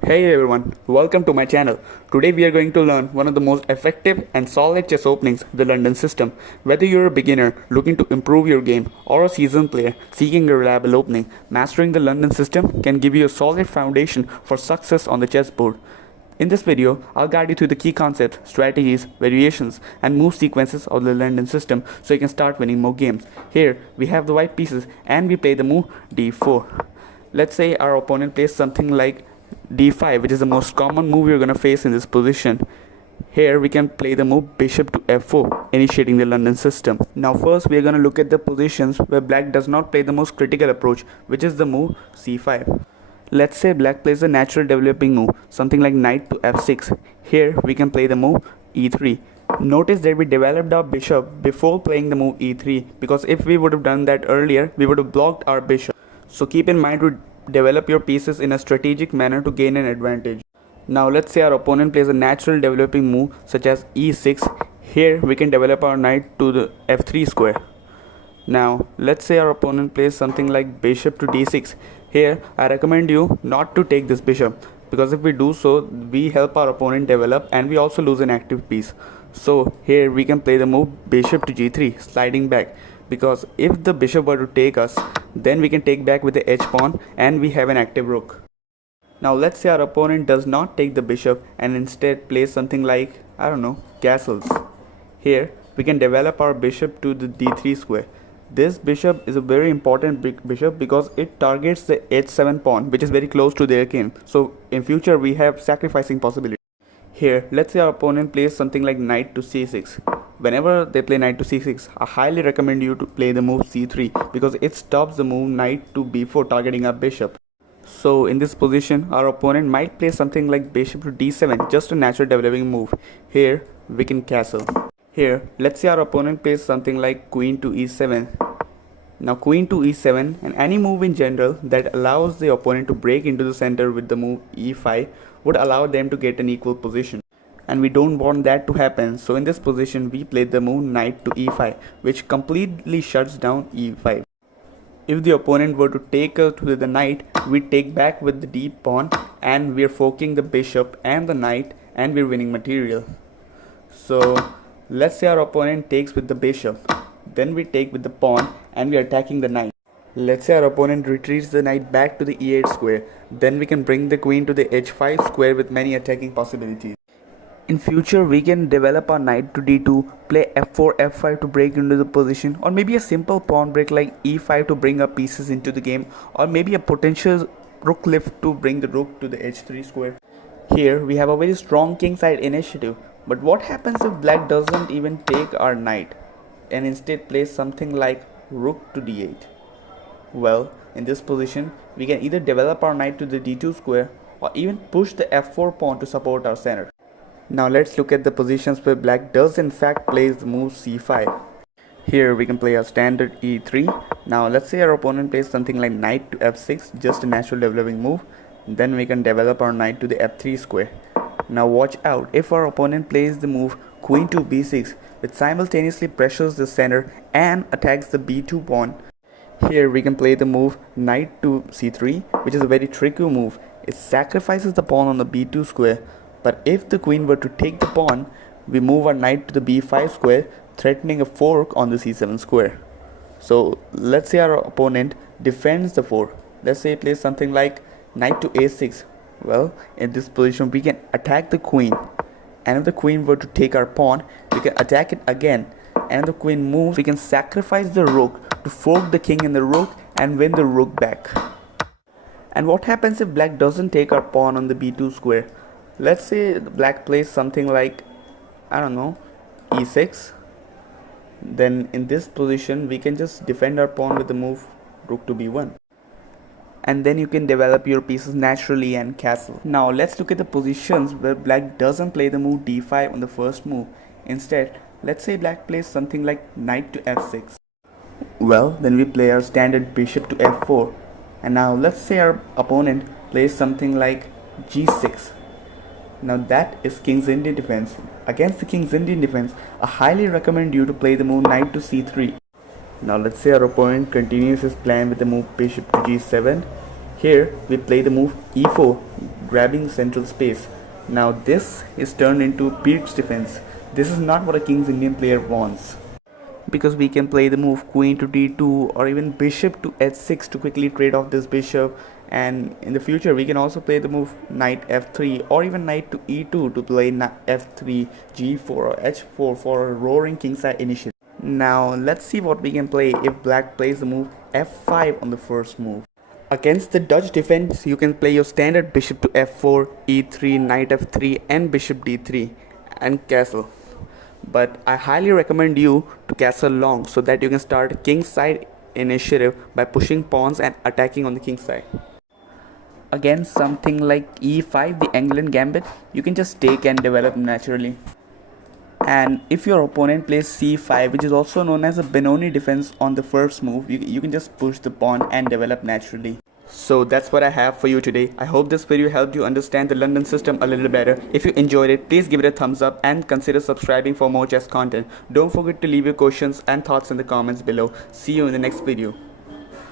Hey everyone, welcome to my channel. Today we are going to learn one of the most effective and solid chess openings, the London system. Whether you're a beginner looking to improve your game or a seasoned player seeking a reliable opening, mastering the London system can give you a solid foundation for success on the chessboard. In this video, I'll guide you through the key concepts, strategies, variations, and move sequences of the London system so you can start winning more games. Here, we have the white pieces and we play the move d4. Let's say our opponent plays something like d5, which is the most common move you're going to face in this position. Here we can play the move bishop to f4, initiating the London system. Now first we are going to look at the positions where black does not play the most critical approach, which is the move c5. Let's say black plays a natural developing move, something like knight to f6. Here we can play the move e3. Notice that we developed our bishop before playing the move e3, because if we would have done that earlier, we would have blocked our bishop. So keep in mind to develop your pieces in a strategic manner to gain an advantage. Now let's say our opponent plays a natural developing move such as e6. Here we can develop our knight to the f3 square. Now let's say our opponent plays something like bishop to d6. Here I recommend you not to take this bishop, because if we do so, we help our opponent develop and we also lose an active piece. So here we can play the move bishop to g3, sliding back, because if the bishop were to take us, then we can take back with the h pawn and we have an active rook. Now let's say our opponent does not take the bishop and instead plays something like, castles. Here we can develop our bishop to the d3 square. This bishop is a very important bishop because it targets the h7 pawn, which is very close to their king. So in future we have sacrificing possibility. Here let's say our opponent plays something like knight to c6. Whenever they play knight to c6, I highly recommend you to play the move c3, because it stops the move knight to b4 targeting our bishop. So in this position, our opponent might play something like bishop to d7, just a natural developing move. Here we can castle. Here let's say our opponent plays something like queen to e7. Now queen to e7 and any move in general that allows the opponent to break into the center with the move e5 would allow them to get an equal position. And we don't want that to happen, so in this position we play the move knight to e5, which completely shuts down e5. If the opponent were to take us to the knight, we take back with the d pawn and we're forking the bishop and the knight and we're winning material. So let's say our opponent takes with the bishop, then we take with the pawn and we're attacking the knight. Let's say our opponent retreats the knight back to the e8 square, then we can bring the queen to the h5 square with many attacking possibilities. In future we can develop our knight to d2, play f4, f5 to break into the position, or maybe a simple pawn break like e5 to bring our pieces into the game, or maybe a potential rook lift to bring the rook to the h3 square. Here we have a very strong kingside initiative, but what happens if black doesn't even take our knight and instead plays something like rook to d8? Well, in this position we can either develop our knight to the d2 square or even push the f4 pawn to support our center. Now let's look at the positions where black does in fact plays the move c5. Here we can play a standard e3. Now let's say our opponent plays something like knight to f6, just a natural developing move. Then we can develop our knight to the f3 square. Now watch out, if our opponent plays the move queen to b6, which simultaneously pressures the center and attacks the b2 pawn. Here we can play the move knight to c3, which is a very tricky move. It sacrifices the pawn on the b2 square. But if the queen were to take the pawn, we move our knight to the b5 square, threatening a fork on the c7 square. So let's say our opponent defends the fork. Let's say he plays something like knight to a6. Well, in this position we can attack the queen, and if the queen were to take our pawn, we can attack it again, and if the queen moves, we can sacrifice the rook to fork the king and the rook and win the rook back. And what happens if black doesn't take our pawn on the b2 square? Let's say black plays something like, e6. Then in this position we can just defend our pawn with the move rook to b1. And then you can develop your pieces naturally and castle. Now let's look at the positions where black doesn't play the move d5 on the first move. Instead, let's say black plays something like knight to f6. Well, then we play our standard bishop to f4. And now let's say our opponent plays something like g6. Now that is King's Indian defense. Against the King's Indian defense, I highly recommend you to play the move knight to c3. Now let's say our opponent continues his plan with the move bishop to g7. Here we play the move e4. grabbing central space. Now this is turned into Pete's defense. This is not what a King's Indian player wants, because we can play the move queen to d2 or even bishop to h6 to quickly trade off this bishop, and in the future we can also play the move knight f3 or even knight to e2 to play f3, g4 or h4 for a roaring kingside initiative. Now let's see what we can play if black plays the move f5 on the first move. Against the Dutch defense, you can play your standard bishop to f4, e3, knight f3 and bishop d3 and castle. But I highly recommend you to castle long so that you can start kingside initiative by pushing pawns and attacking on the king side. Against something like e5, the England gambit, you can just take and develop naturally. And if your opponent plays c5, which is also known as a Benoni defense on the first move, you can just push the pawn and develop naturally. So that's what I have for you today. I hope this video helped you understand the London system a little better. If you enjoyed it, please give it a thumbs up and consider subscribing for more chess content. Don't forget to leave your questions and thoughts in the comments below. See you in the next video.